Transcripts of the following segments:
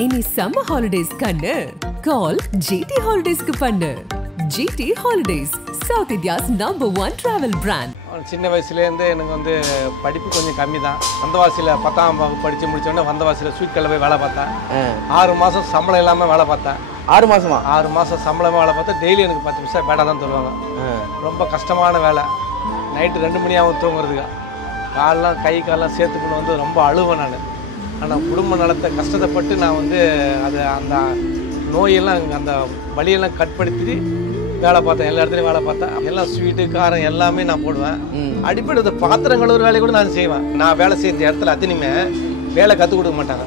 Any summer holidays kannu call GT Holidays ku pannu. GT Holidays, South India's #1 travel brand. சின்ன வயசுலேருந்து எனக்கு வந்து படிப்பு கொஞ்சம் கம்மி தான். வந்தவாசியில் 10ஆம் வகுப்பு படித்து முடித்தோடனே வந்தவாசியில் ஸ்வீட் கடையில் போய் வேலை பார்த்தேன். 6 மாதம் சம்பளம் இல்லாமல் வேலை பார்த்தேன். 6 மாதமா? 6 மாதம் சம்பளமாக வேலை பார்த்தா டெய்லி எனக்கு 10 பைசா பேட்டா தான் தருவாங்க. ரொம்ப கஷ்டமான வேலை. நைட்டு 2 மணி ஆகும் தூங்குறதுக்கு. காலெலாம் கை காலெலாம் சேர்த்துக்கணும் வந்து ரொம்ப அழுவேன் நான். ஆனால் குடும்ப நலத்தை கஷ்டத்தைப்பட்டு நான் வந்து அந்த நோயெல்லாம் அந்த வழியெல்லாம் கட்படுத்தி வேலை பார்த்தேன். எல்லா இடத்துலையும் வேலை பார்த்தேன். எல்லாம் ஸ்வீட்டு காரம் எல்லாமே நான் போடுவேன். அடிப்படை பாத்திரம் கழுவுற வேலையை கூட நான் செய்வேன். நான் வேலை செய்கிற இடத்துல அத்தனையுமே வேலை கற்றுக் கொடுக்க மாட்டாங்க.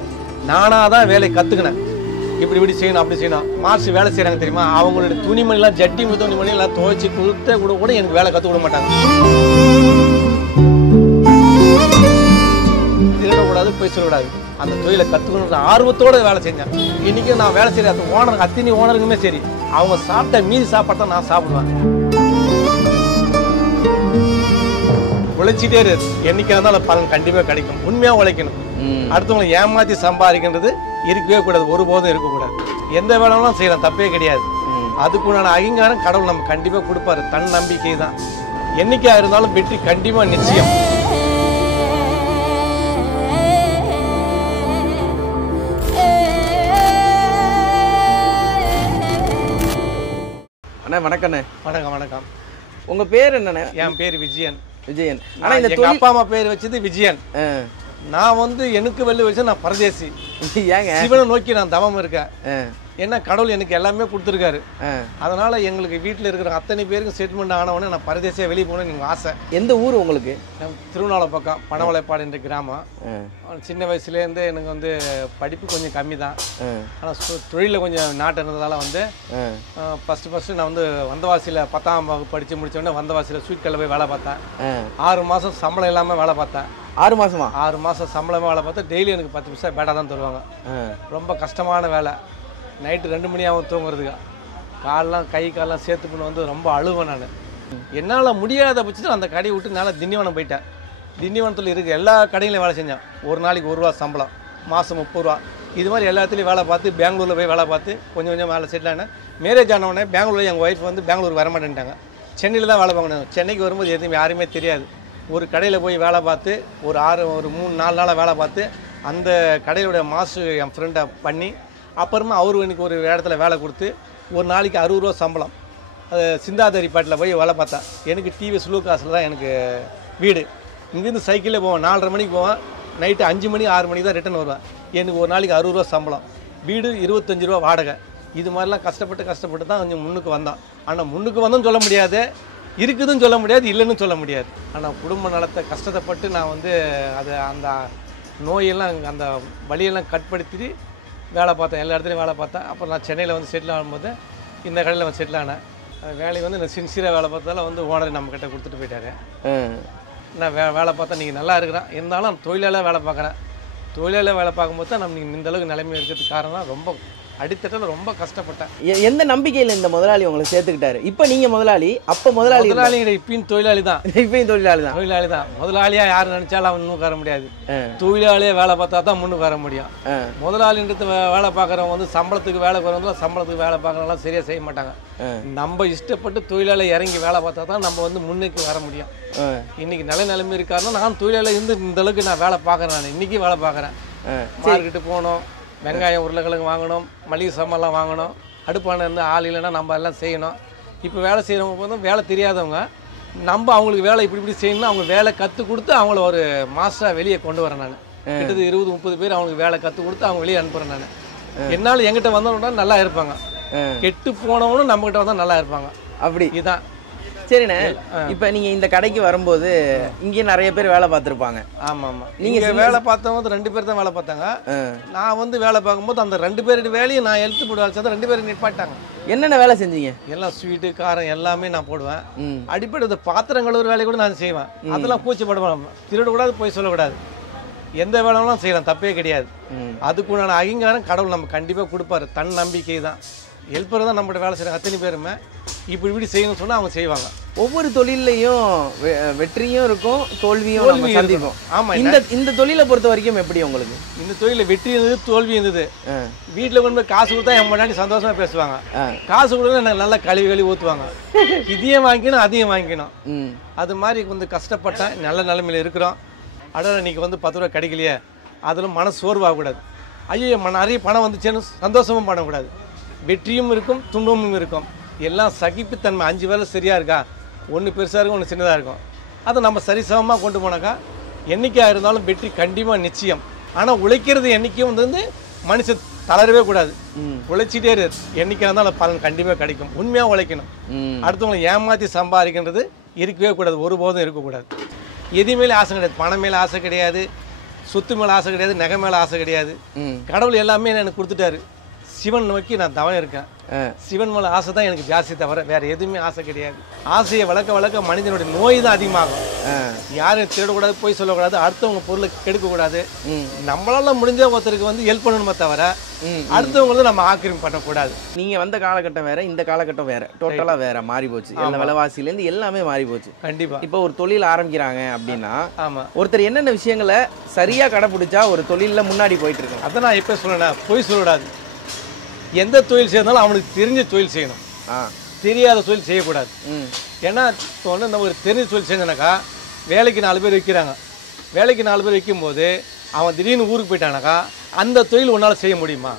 நானாக தான் வேலையை கற்றுக்கினேன். இப்படி செய்யணும் அப்படி செய்யணும். மாஸ்டர் வேலை செய்கிறாங்க தெரியுமா, அவங்களுடைய துணிமணிலாம் ஜட்டி துணிமணிலாம் துவைச்சி கொடுத்த கூட எனக்கு வேலை கற்றுக் கொடுக்க மாட்டாங்க. திருடக்கூடாது, போய் சொல்லக்கூடாது. அந்த தொழிலை கற்றுக்கணுன்ற ஆர்வத்தோடு வேலை செஞ்சேன். இன்றைக்கும் நான் வேலை செய்கிற அந்த ஓனருக்கு அத்தனை ஓனருக்குமே சரி, அவங்க சாப்பிட்ட மீதி சாப்பாடு தான் நான் சாப்பிடுவேன். உழைச்சிட்டே இருக்கு. என்னைக்காக இருந்தாலும் பலன் கண்டிப்பாக கிடைக்கும். உண்மையாக உழைக்கணும். அடுத்தவங்களை ஏமாற்றி சம்பாதிக்கின்றது இருக்கவே கூடாது, ஒருபோதும் இருக்கக்கூடாது. எந்த வேலைனாலும் செய்யலாம், தப்பே கிடையாது. அதுக்குண்டான அங்கீகாரம் கடவுள் நம்ம கண்டிப்பாக கொடுப்பாரு. தன் நம்பிக்கை தான். என்னைக்காக இருந்தாலும் வெற்றி கண்டிப்பாக நிச்சயம். அண்ணா வணக்கண்ணே. வணக்கம் வணக்கம். உங்கள் பேர் என்னண்ணே? என் பேர் விஜயன். விஜயன். ஆனால் இந்த எங்கள் அப்பா அம்மா பேர் வச்சது விஜயன். நான் வந்து எனக்கு வெள்ளி வச்சு நான் பரதேசி. ஏங்க? சிவனை நோக்கி நான் தவம் இருக்கேன். ஏன்னா கடவுள் எனக்கு எல்லாமே கொடுத்துருக்காரு. அதனால எங்களுக்கு வீட்டில் இருக்கிற அத்தனை பேருக்கும் செட்டில்மெண்ட் ஆனவொடனே நான் பரதேசியாக வெளியே போகணும்னு எனக்கு ஆசை. எந்த ஊர் உங்களுக்கு? திருவண்ணாமலை பக்கம் பனவளைப்பாடு என்ற கிராமம். சின்ன வயசுலேருந்து எனக்கு வந்து படிப்பு கொஞ்சம் கம்மி தான். ஆனால் தொழிலில் கொஞ்சம் நாட்டம் இருந்ததால் வந்து ஃபஸ்ட்டு நான் வந்து வந்தவாசியில் 10ஆம் வகுப்பு படித்து முடித்தோடனே வந்தவாசியில் ஸ்வீட் கடையில் போய் வேலை பார்த்தேன். 6 மாதம் சம்பளம் இல்லாமல் வேலை பார்த்தேன். 6 மாதமா? 6 மாதம் சம்பளமாக வேலை பார்த்தா டெய்லி எனக்கு 10 பைசா பேட்டா தான் தருவாங்க. ரொம்ப கஷ்டமான வேலை. நைட்டு 2 மணி ஆகும் தூங்குறதுக்கு. காலெலாம் கை காலெலாம் சேர்த்துக்கணும் வந்து ரொம்ப அழுவேன் நான். என்னால் முடியாத பட்சத்தில் அந்த கடையை விட்டு நான் திண்டிவனம் போயிட்டேன். திண்டிவனத்தில் இருக்க எல்லா கடையிலையும் வேலை செஞ்சேன். ஒரு நாளைக்கு 1 ரூபா சம்பளம், மாதம் 30 ரூபா. இது மாதிரி எல்லாத்துலேயும் வேலை பார்த்து பெங்களூரில் போய் வேலை பார்த்து கொஞ்சம் கொஞ்சம் வேலை செட்டில் ஆனேன். மேரேஜ் ஆனவுடனே பெங்களூரில் எங்கள் ஒய்ஃப் வந்து பெங்களூர் வரமாட்டேன்ட்டாங்க. சென்னையில் தான் வேலை பார்க்கணும். சென்னைக்கு வரும்போது எதுவும் யாருமே தெரியாது. ஒரு கடையில் போய் வேலை பார்த்து ஒரு 3-4 நாளாக வேலை பார்த்து அந்த கடையோட மாஸ்டர் என் ஃப்ரெண்டை பண்ணி அப்புறமா அவரு எனக்கு ஒரு இடத்துல வேலை கொடுத்து ஒரு நாளைக்கு 60 ரூபா சம்பளம். அது சிந்தாதரிப்பாட்டில் போய் வேலை பார்த்தேன். எனக்கு டிவிஎஸ் ஸ்லூ காசில் தான் எனக்கு வீடு. இங்கேருந்து சைக்கிளில் போவேன். 4:30 மணிக்கு போவேன். நைட்டு 5 மணி 6 மணிக்கு தான் ரிட்டன் வருவேன். எனக்கு ஒரு நாளைக்கு 60 ரூபா சம்பளம். வீடு 25 ரூபா வாடகை. இது மாதிரிலாம் கஷ்டப்பட்டு தான் கொஞ்சம் முன்னுக்கு வந்தான். ஆனால் முன்னுக்கு வந்தோன்னு சொல்ல முடியாது, இருக்குதுன்னு சொல்ல முடியாது, இல்லைன்னு சொல்ல முடியாது. ஆனால் குடும்ப நலத்தை கஷ்டத்தைப்பட்டு நான் வந்து அந்த நோயெல்லாம் அந்த வழியெல்லாம் கட்படுத்தி வேலை பார்த்தேன். எல்லா இடத்துலையும் வேலை பார்த்தேன். அப்புறம் நான் சென்னையில் வந்து செட்டில் ஆகும்போது இந்த கடையில் வந்து செட்டில் ஆனேன். வேலையை வந்து நான் சின்சியராக வேலை பார்த்ததால வந்து ஓனர் நம்மக்கிட்ட கொடுத்துட்டு போயிட்டாரு. நான் வேலை பார்த்தா நீங்கள் நல்லா இருக்கிறேன், இருந்தாலும் தொழிலாளர் வேலை பார்க்குறேன். தொழிலாளர் வேலை பார்க்கும்போது தான் நம்ம இந்த அளவுக்கு நிலைமை இருக்கிறதுக்கு காரணம் ரொம்ப அடித்தட்டில் ரொம்ப கஷ்டப்பட்டேன். எந்த நம்பிக்கையில் இந்த முதலாளி உங்களை சேர்த்துக்கிட்டாரு? இப்போ நீங்கள் முதலாளி, அப்போ முதலாளி இப்பயும் தொழிலாளி தான். இப்பயும் தொழிலாளி தான். முதலாளியாக யார் நினைச்சாலும் அவன் முன்னுக்கு வர முடியாது. தொழிலாளியே வேலை பார்த்தா தான் முன்னுக்கு வர முடியும். முதலாளின்றது வேலை பார்க்குறவங்க வந்து சம்பளத்துக்கு வேலை போகிறவங்களும் சம்பளத்துக்கு வேலை பார்க்குறவங்களாம் சரியாக செய்ய மாட்டாங்க. நம்ம இஷ்டப்பட்டு தொழிலாளி இறங்கி வேலை பார்த்தா தான் நம்ம வந்து முன்னுக்கு வர முடியும். இன்னைக்கு நிலைமை இருக்காருன்னா நான் தொழிலாளி இருந்து இந்த அளவுக்கு நான் வேலை பார்க்குறேன். நான் இன்னைக்கு வேலை பார்க்குறேன். மார்க்கெட்டு போகணும், வெங்காயம் உருளைக்கிழங்கு வாங்கணும், மளிகை சாமான்லாம் வாங்கணும், அடுப்பான இருந்து ஆள் இல்லைன்னா நம்ம எல்லாம் செய்யணும். இப்போ வேலை செய்கிறவங்க வந்து வேலை தெரியாதவங்க நம்ம அவங்களுக்கு வேலை இப்படி செய்யணும்னா அவங்க வேலை கற்றுக் கொடுத்து அவங்கள ஒரு மாஸ்டராக வெளியே கொண்டு வரேன். நான் கிட்டத்தட்ட 20-30 பேர் அவங்களுக்கு வேலை கற்றுக் கொடுத்து அவங்க வெளியே அனுப்புகிறேன். நான் என்னால் எங்கிட்ட வந்தவங்கன்னா நல்லா இருப்பாங்க, கெட்டு போனவங்களும் நம்மகிட்ட வந்தால் நல்லா இருப்பாங்க. அப்படி இதுதான். சரிண்ணே, இப்போ நீங்கள் இந்த கடைக்கு வரும்போது இங்கே நிறைய பேர் வேலை பார்த்துருப்பாங்க. ஆமாம். நீங்கள் வேலை பார்த்தவங்க 2 பேர் தான் வேலை பார்த்தாங்க. நான் வந்து வேலை பார்க்கும்போது அந்த 2 பேருடைய வேலையை நான் எழுத்து போட்டு வேலை செய்த 2 பேரும் நிப்பாட்டாங்க. என்னென்ன வேலை செஞ்சீங்க? எல்லாம் ஸ்வீட்டு காரம் எல்லாமே நான் போடுவேன். அடிப்படை பாத்திரம் கழுவுற வேலையை கூட நான் செய்வேன். அதெல்லாம் கூச்சப்படுவேன். திருடக்கூடாது, போய் சொல்லக்கூடாது. எந்த வேலைனாலும் செய்யலாம், தப்பே கிடையாது. அதுக்குண்டான அங்கீகாரம் கடவுள் நம்ம கண்டிப்பாக கொடுப்பாரு. தன் நம்பிக்கை தான். ஹெல்ப்பர் தான் நம்மகிட்ட வேலை செய்கிறாங்க அத்தனை பேருமே. இப்படி செய்யணும்னு சொன்னால் அவங்க செய்வாங்க. ஒவ்வொரு தொழிலையும் வெற்றியும் இருக்கும், தோல்வியும் நம்ம சந்திப்போம். ஆமாம். இந்த தொழிலை பொறுத்த வரைக்கும் எப்படி உங்களுக்கு? இந்த தொழிலில் வெற்றி இருந்தது, தோல்வி இருந்தது. வீட்டில் கொண்டு போய் காசு கொடுத்தா என் முன்னாடி சந்தோஷமாக பேசுவாங்க. காசு கொடுத்தா எனக்கு நல்லா கழுவி ஊற்றுவாங்க. இதையும் வாங்கிக்கணும், அதையும் வாங்கிக்கணும். அது மாதிரி கொஞ்சம் கஷ்டப்பட்டேன். நல்ல நிலைமையில் இருக்கிறோம். அட இன்னைக்கு வந்து 10 ரூபா கிடைக்கலையே, அதில் மன சோர்வாகக்கூடாது. ஐயோ நிறைய பணம் வந்துச்சேன்னு சந்தோஷமும் பண்ணக்கூடாது. வெற்றியும் இருக்கும், துன்பமும் இருக்கும். எல்லாம் சகிப்புத்தன்மை. 5 வேலை சரியாக இருக்கா, ஒன்று பெருசாக இருக்கும், ஒன்று சின்னதாக இருக்கும். அதை நம்ம சரிசமமாக கொண்டு போனாக்கா என்றைக்காக இருந்தாலும் வெற்றி கண்டிப்பாக நிச்சயம். ஆனால் உழைக்கிறது என்றைக்கும் வந்து மனுஷன் தளரவே கூடாது. உழைச்சிட்டே இரு, என்றைக்காக இருந்தாலும் பலன் கண்டிப்பாக கிடைக்கும். உண்மையாக உழைக்கணும். அடுத்தவங்களை ஏமாற்றி சம்பாதிக்கின்றது இருக்கவே கூடாது, ஒருபோதும் இருக்கக்கூடாது. எது மேலே ஆசை கிடையாது. பணம் மேலே ஆசை கிடையாது, சொத்து மேலே ஆசை கிடையாது, நகை மேலே ஆசை கிடையாது. கடவுள் எல்லாமே எனக்கு கொடுத்துட்டாரு. சிவன் நோக்கி நான் தவம் இருக்கேன். சிவன் மேலே ஆசை தான் எனக்கு ஜாஸ்தி, தவிர வேற எதுவுமே ஆசை கிடையாது. ஆசையை வளர்க்க மனிதனுடைய நோய் தான் அதிகமாகும். யாரும் திருடக்கூடாது, போய் சொல்லக்கூடாது, அடுத்தவங்க பொருளை கெடுக்கக்கூடாது. நம்மளால முடிஞ்ச ஒருத்தருக்கு வந்து ஹெல்ப் பண்ணணுமே தவிர அடுத்தவங்களுக்கு நம்ம ஆக்கிரமிப்பு பண்ணக்கூடாது. நீங்க வந்த காலகட்டம் வேற, இந்த காலகட்டம் வேற, டோட்டலா வேற மாறி போச்சு. எல்லா விலைவாசியில இருந்து எல்லாமே மாறி போச்சு. கண்டிப்பா. இப்போ ஒரு தொழில் ஆரம்பிக்கிறாங்க அப்படின்னா ஒருத்தர் என்னென்ன விஷயங்களை சரியா கடைபிடிச்சா ஒரு தொழில முன்னாடி போயிட்டு இருக்கு. அதான் நான் எப்ப சொல்றேன், போய் சொல்லக்கூடாது. எந்த தொழில் செய்யறதாலும் அவனுக்கு தெரிஞ்ச தொழில் செய்யணும், தெரியாத தொழில் செய்யக்கூடாது. ஏன்னா இப்போ வந்து நம்ம ஒரு தெரிஞ்ச தொழில் செஞ்சோன்னாக்கா வேலைக்கு 4 பேர் வைக்கிறாங்க. வேலைக்கு 4 பேர் வைக்கும்போது அவன் திடீர்னு ஊருக்கு போயிட்டானாக்கா அந்த தொழில் உன்னால் செய்ய முடியுமா?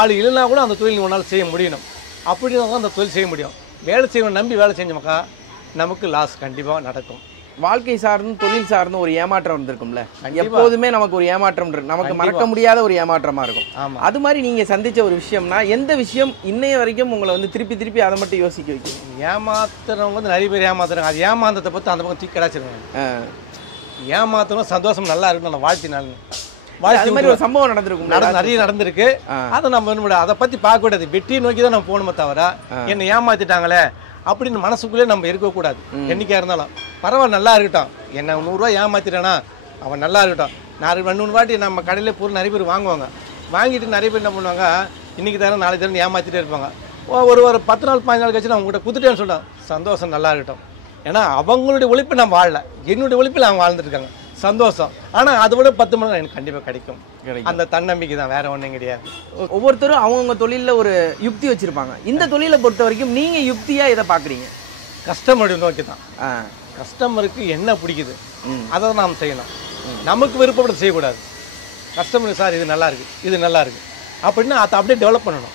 ஆள் இல்லைன்னா கூட அந்த தொழில் உன்னால் செய்ய முடியணும். அப்படின்னா அந்த தொழில் செய்ய முடியும். வேலை செய்யணும் நம்பி வேலை செஞ்சோமாக்கா நமக்கு லாஸ் கண்டிப்பாக நடக்கும். வாழ்க்கை சார்ந்தும் தொழில் சார்ந்தும் ஒரு ஏமாற்றம் இருந்திருக்கும்ல. எப்போதுமே நமக்கு ஒரு ஏமாற்றம் இருக்கு, நமக்கு மறக்க முடியாத ஒரு ஏமாற்றமா இருக்கும். அது மாதிரி நீங்க சந்திச்ச ஒரு விஷயம்னா எந்த விஷயம் இன்னைய வரைக்கும் உங்களை வந்து திருப்பி அதை மட்டும் யோசிக்க வைக்கும்? ஏமாத்துறவங்க வந்து நிறைய பேர் ஏமாத்துறாங்க. அது ஏமாந்தத்தை பற்றி அந்த பக்கம் தூக்கி கிடாச்சிருக்காங்க. ஏமாத்துறோம் சந்தோஷம் நல்லா இருக்கு, நான் வாழ்த்தினாலும் அது மாதிரி ஒரு சம்பவம் நடந்திருக்கும், நிறைய நடந்திருக்கு. அதை நம்ம அதை பற்றி பார்க்க கூடாது. வெற்றியை நோக்கி தான் நம்ம போகணுமே தவிர என்னை ஏமாத்திட்டாங்களே அப்படின்னு மனசுக்குள்ளே நம்ம இருக்கக்கூடாது. என்னைக்கா இருந்தாலும் பரவாயில்ல, நல்லா இருக்கட்டும். என்ன 100 ரூபா ஏமாத்திட்டானா அவன் நல்லா இருக்கட்டும். நான் 2-3 வாட்டி நம்ம கடையில் பொருள் நிறைய பேர் வாங்குவாங்க. வாங்கிட்டு நிறைய பேர் என்ன பண்ணுவாங்க, இன்றைக்கி தரேன் நாளைக்கு தரேன் ஏமாற்றிட்டே இருப்பாங்க. ஒரு 10 நாள் 15 நாள் கழிச்சு நான் உங்கள்கிட்ட கொடுத்துட்டேன்னு சொல்லிட்டேன். சந்தோஷம், நல்லா இருக்கட்டும். ஏன்னா அவங்களுடைய உழைப்பை நான் வாழல, என்னுடைய உழைப்பில் அவங்க வாழ்ந்துருக்காங்க. சந்தோஷம். ஆனால் அதை விட 10 மணி நேரம் எனக்கு கண்டிப்பாக கிடைக்கும். அந்த தன்னம்பிக்கை தான், வேற ஒன்றும் கிடையாது. ஒவ்வொருத்தரும் அவங்கவுங்க தொழிலில் ஒரு யுக்தி வச்சுருப்பாங்க. இந்த தொழிலை பொறுத்த வரைக்கும் நீங்கள் யுக்தியாக இதை பார்க்குறீங்க? கஸ்டமரை நோக்கி தான். கஸ்டமருக்கு என்ன பிடிக்குது அதை தான் நாம் செய்யணும். நமக்கு விருப்பப்பட்டு செய்யக்கூடாது. கஸ்டமருக்கு சார் இது நல்லா இருக்கு, இது நல்லா இருக்கு அப்படின்னா அதை அப்படியே டெவலப் பண்ணணும்.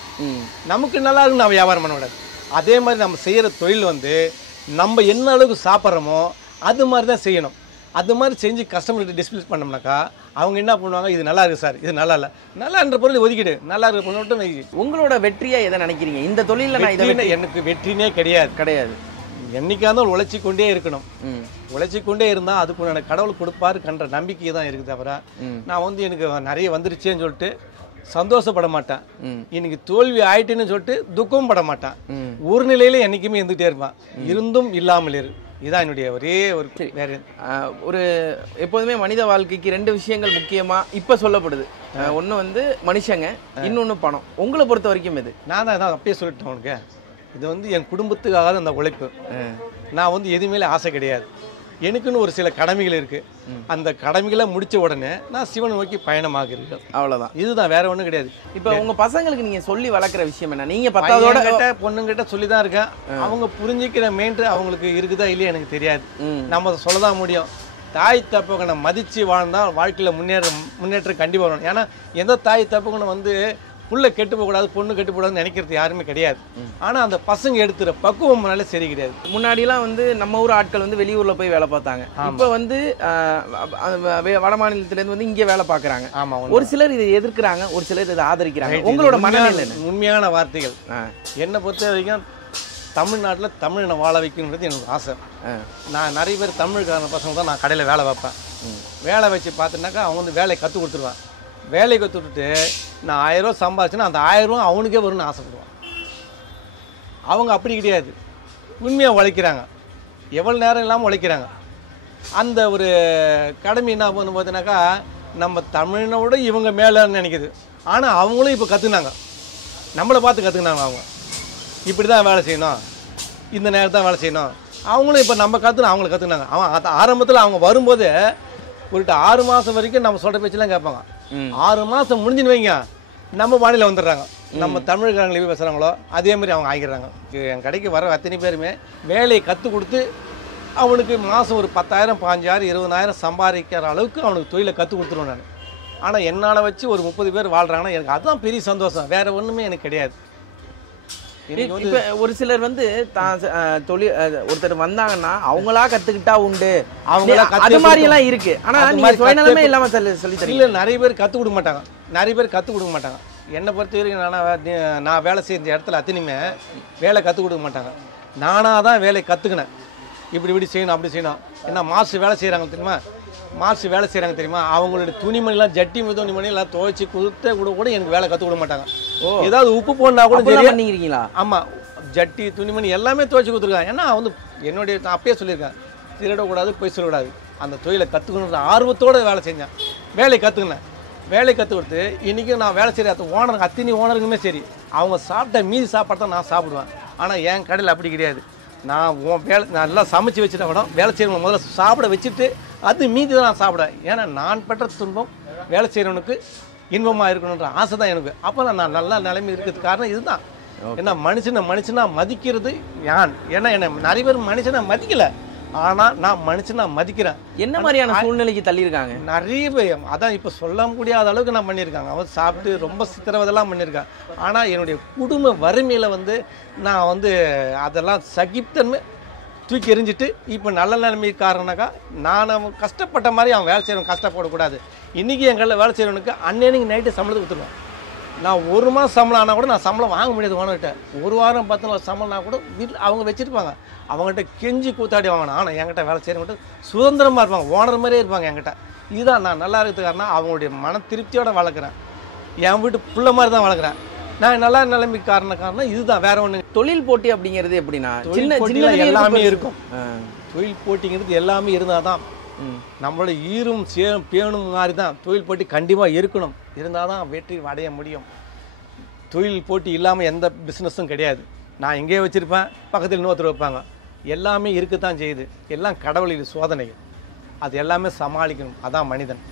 நமக்கு நல்லா இருக்குன்னு நம்ம வியாபாரம் பண்ணக்கூடாது. அதே மாதிரி நம்ம செய்கிற தொழில் வந்து நம்ம என்ன அளவுக்கு சாப்பிட்றோமோ அது மாதிரி தான் செய்யணும். அது மாதிரி செஞ்சு கஸ்டமர்கிட்ட டிஸ்பிளே பண்ணோம்னாக்கா அவங்க என்ன பண்ணுவாங்க, இது நல்லா இருக்குது சார், இது நல்லா இல்லை, நல்லான்ற பொருள் ஒதுக்கிடு, நல்லா இருக்கிற பொருள் மட்டும் வைக்கி. உங்களோட வெற்றியை எதை நினைக்கிறீங்க இந்த தொழிலில்? நான் இதை எனக்கு வெற்றினே கிடையாது. என்னைக்கா இருந்தாலும் உழைச்சி கொண்டே இருக்கணும். உழைச்சி கொண்டே இருந்தால் அதுக்கு கடவுள் கொடுப்பாரு கன்ற நம்பிக்கை தான் இருக்குது தவிர நான் வந்து எனக்கு நிறைய வந்துருச்சேன்னு சொல்லிட்டு சந்தோஷப்பட மாட்டேன். இன்னைக்கு தோல்வி ஆயிட்டுன்னு சொல்லிட்டு துக்கம் பட மாட்டேன். ஒரு நிலையில என்னைக்குமே இருந்துகிட்டே இருப்பான். இருந்தும் இல்லாமல் இரு. இதான் என்னுடைய ஒரே ஒரு வேற ஒரு எப்போதுமே மனித வாழ்க்கைக்கு 2 விஷயங்கள் முக்கியமாக இப்போ சொல்லப்படுது. ஒன்று வந்து மனுஷங்க, இன்னொன்று பணம். உங்களை பொறுத்த வரைக்கும் இது? நான் தான் அப்பயே சொல்லிட்டேன் உனக்கு, இது வந்து என் குடும்பத்துக்காக அந்த உழைப்பு. நான் வந்து எதுவுமே ஆசை கிடையாது. எனக்குன்னு ஒரு சில கடமைகள் இருக்கு. அந்த கடமைகளை முடிச்ச உடனே நான் சிவனை நோக்கி பயணமாகிறேன். அவ்வளவுதான், இதுதான், வேற ஒன்றும் கிடையாது. இப்போ உங்க பசங்களுக்கு நீங்க சொல்லி வளர்க்குற விஷயம் என்ன? நீங்க 10ஆவதோட பொண்ணுங்கிட்ட சொல்லி தான் இருக்கேன். அவங்க புரிஞ்சுக்கிற மெயின்ட்டு அவங்களுக்கு இருக்குதா இல்லையா எனக்கு தெரியாது. நம்ம அதை சொல்லதான் முடியும். தாய் தப்பகனை மதிச்சு வாழ்ந்தால் வாழ்க்கையில் முன்னேற்றம் கண்டிப்பாக வரணும். ஏன்னா எந்த தாய் தப்பகனை வந்து புள்ள கெட்டு போகக்கூடாது, பொண்ணு கெட்டு போடாதுன்னு நினைக்கிறது யாருமே கிடையாது. ஆனால் அந்த பசங்க எடுத்துகிற பக்குவம்னால சரி கிடையாது. முன்னாடிலாம் வந்து நம்ம ஊர் ஆட்கள் வந்து வெளியூரில் போய் வேலை பார்த்தாங்க. இப்போ வந்து வட மாநிலத்திலேருந்து வந்து இங்கே வேலை பார்க்குறாங்க. ஆமாம், ஒரு சிலர் இதை எதிர்க்கிறாங்க, ஒரு சிலர் இதை ஆதரிக்கிறாங்க. உங்களோட மனநிலை? உண்மையான வார்த்தைகள். என்னை பொறுத்த வரைக்கும் தமிழ்நாட்டில் தமிழனை வாழ வைக்கணுன்றது எனக்கு ஆசை. நான் நிறைய பேர் தமிழ்காரன பசங்க தான் நான் கடையில் வேலை வைப்பேன். வேலை வச்சு பார்த்தினாக்கா அவங்க வந்து வேலையை கற்றுக் கொடுத்துருவேன். வேலையை கற்றுக்கிட்டு நான் 1000 ரூபா சம்பாதிச்சேன்னா அந்த 1000 ரூபா அவனுக்கே வரும்னு ஆசைப்படுவான். அவங்க அப்படி கிடையாது, உண்மையாக உழைக்கிறாங்க, எவ்வளோ நேரம் இல்லாமல் உழைக்கிறாங்க. அந்த ஒரு கடமை என்ன பண்ணும் போதுனாக்கா நம்ம தமிழனோட இவங்க மேலேன்னு நினைக்கிது. ஆனால் அவங்களும் இப்போ கற்றுனாங்க, நம்மளை பார்த்து கற்றுக்கினாங்க. அவங்க இப்படி தான் வேலை செய்யணும், இந்த நேரத்தில் தான் வேலை செய்யணும். அவங்களும் இப்போ நம்ம கற்றுனா அவங்களை கற்றுனாங்க. அவன் ஆரம்பத்தில் அவங்க வரும்போது ஒரு 6 மாதம் வரைக்கும் நம்ம சொல்கிற பேச்செல்லாம் கேட்பாங்க. 6 மாதம் முடிஞ்சுன்னு வைங்க நம்ம மாநிலம் வந்துடுறாங்க. நம்ம தமிழ்காரங்களை எப்படி பேசுகிறாங்களோ அதே மாதிரி அவங்க ஆகிடுறாங்க. என் கடைக்கு வர அத்தனை பேருமே வேலையை கற்றுக் கொடுத்து அவனுக்கு மாதம் ஒரு 10,000 15,000 20,000 சம்பாதிக்கிற அளவுக்கு அவனுக்கு தொழிலை கற்றுக் கொடுத்துருவேன் நான். ஆனால் என்னால் வச்சு ஒரு 30 பேர் வாழ்கிறாங்கன்னா எனக்கு அதுதான் பெரிய சந்தோஷம். வேறு ஒன்றுமே எனக்கு கிடையாது. இப்போ ஒரு சிலர் வந்து தான் தொழில் ஒருத்தர் வந்தாங்கன்னா அவங்களா கற்றுக்கிட்டா உண்டு, அவங்களா அது மாதிரியெல்லாம் இருக்கு. ஆனால் நீங்கள் சுயநலமே இல்லாமல் சொல்லி தரீங்க. இல்லை, நிறைய பேர் கற்றுக் கொடுக்க மாட்டாங்க. நிறைய பேர் கற்றுக் கொடுக்க மாட்டாங்க. என்னை பொறுத்த வரைக்கும் நான் வேலை செய்கிற இடத்துல அத்தனையுமே வேலை கற்றுக் கொடுக்க மாட்டாங்க. நானாக தான் வேலை கற்றுக்கினேன். இப்படி செய்யணும், அப்படி செய்யணும். ஏன்னா மாஸ்டர் வேலை செய்கிறாங்க தெரியுமா, மாஸ்டர் வேலை செய்கிறாங்க தெரியுமா, அவங்களுடைய துணிமணிலாம் ஜட்டி துணிமணி எல்லாம் துவைச்சி கொடுத்த கூட எனக்கு வேலை கற்றுக் கொடுக்க மாட்டாங்க. ஏதாவது உப்பு போனா கூட பண்ணிக்கிறீங்களா? ஆமாம், ஜட்டி துணிமணி எல்லாமே துவைச்சி கொடுத்துருக்காங்க. ஏன்னா வந்து என்னுடைய அப்பயே சொல்லியிருக்கேன், திருடக்கூடாது, போய் சொல்லக்கூடாது. அந்த தொழிலை கற்றுக்கணுன்ற ஆர்வத்தோடு வேலை செஞ்சேன். வேலை கற்றுக்கினேன். வேலை கற்றுக் கொடுத்து இன்றைக்கி நான் வேலை செய்கிற ஓனருக்கு அத்தனை ஓனருக்குமே சரி, அவங்க சாப்பிட்ட மீதி சாப்பாடு தான் நான் சாப்பிடுவேன். ஆனால் என் கடையில் அப்படி கிடையாது. நான் வேலை நல்லா சமைச்சு வச்சுட்டா கூட வேலை செய்கிறவங்க முதல்ல சாப்பிட வச்சுட்டு அது மீதி தான் நான் சாப்பிடுவேன். ஏன்னா நான் பெற்ற துன்பம் வேலை செய்கிறவனுக்கு இன்பமாக இருக்கணுன்ற ஆசை தான் எனக்கு. அப்போ நான் நல்லா நிலைமை இருக்கிறதுக்கு காரணம் இதுதான். ஏன்னா மனுஷனா மதிக்கிறது யான். ஏன்னா என்னை நிறைய பேர் மனுஷனை மதிக்கலை, ஆனால் நான் மனுஷனா மதிக்கிறேன். என்ன மாதிரியான சூழ்நிலைக்கு தள்ளியிருக்காங்க நிறைய பேர். அதான் இப்போ சொல்ல முடியாத அளவுக்கு நான் பண்ணியிருக்காங்க. அவன் சாப்பிட்டு ரொம்ப சித்திரவதெல்லாம் பண்ணியிருக்கான். ஆனால் என்னுடைய குடும்ப வறுமையில் வந்து நான் வந்து அதெல்லாம் சகிப்தன்மை தூக்கி எறிஞ்சிட்டு இப்போ நல்ல நிலைமை காரணனாக்கா நான் அவன் கஷ்டப்பட்ட மாதிரி அவன் வேலை செய்கிறவன் கஷ்டப்படக்கூடாது. இன்றைக்கி எங்களில் வேலை செய்கிறவனுக்கு அன்னைக்கு நைட்டு சம்பளத்தை கொடுத்துருவேன். நான் 1 மாதம் சம்பளம் ஆனால் கூட நான் சம்பளம் வாங்க முடியாது ஓனர்கிட்ட. 1 வாரம் 10 நாள் சம்பளம்னா கூட வீட்டில் அவங்க வச்சுருப்பாங்க. அவங்ககிட்ட கெஞ்சி கூத்தாடி வாங்கணும். ஆனால் என்கிட்ட வேலை செய்கிறவங்ககிட்ட சுதந்திரமாக இருப்பாங்க, ஓனர் மாதிரியே இருப்பாங்க என்கிட்ட. இதுதான் நான் நல்லா இருக்கிறதுக்காரனா அவங்களுடைய மன திருப்தியோடு வளர்க்குறேன். என் வீட்டு பிள்ளை மாதிரி தான் வளர்க்குறேன். நான் நல்லா நிலைமைக்கு காரணம் இதுதான், வேற ஒன்று. தொழில் போட்டி அப்படிங்கிறது எப்படின்னா சின்ன சின்ன எல்லாமே இருக்கும். தொழில் போட்டிங்கிறது எல்லாமே இருந்தால் தான் நம்மளோட ஈரும் சேரும் பேணும் மாதிரி தான். தொழில் போட்டி கண்டிப்பாக இருக்கணும், இருந்தால் தான் வெற்றி அடைய முடியும். தொழில் போட்டி இல்லாமல் எந்த பிஸ்னஸும் கிடையாது. நான் எங்கேயே வச்சுருப்பேன், பக்கத்தில் இன்னொருத்தர் வைப்பாங்க. எல்லாமே இருக்கத்தான் செய்யுது. எல்லாம் கடவுளின் சோதனைகள், அது எல்லாமே சமாளிக்கணும். அதான் மனிதன்.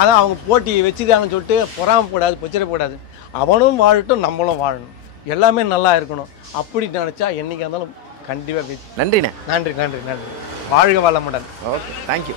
அதான் அவங்க போட்டி வச்சுருக்காங்கன்னு சொல்லிட்டு பொறாமப்படாது, பொச்சிடக்கூடாது. அவனும் வாழட்டும், நம்மளும் வாழணும், எல்லாமே நல்லா இருக்கணும். அப்படி நினச்சா என்றைக்கு இருந்தாலும் கண்டிப்பாக. நன்றிண்ணே. நன்றி நன்றி நன்றி. வாழ்க வளமுடன். Okay, thank you.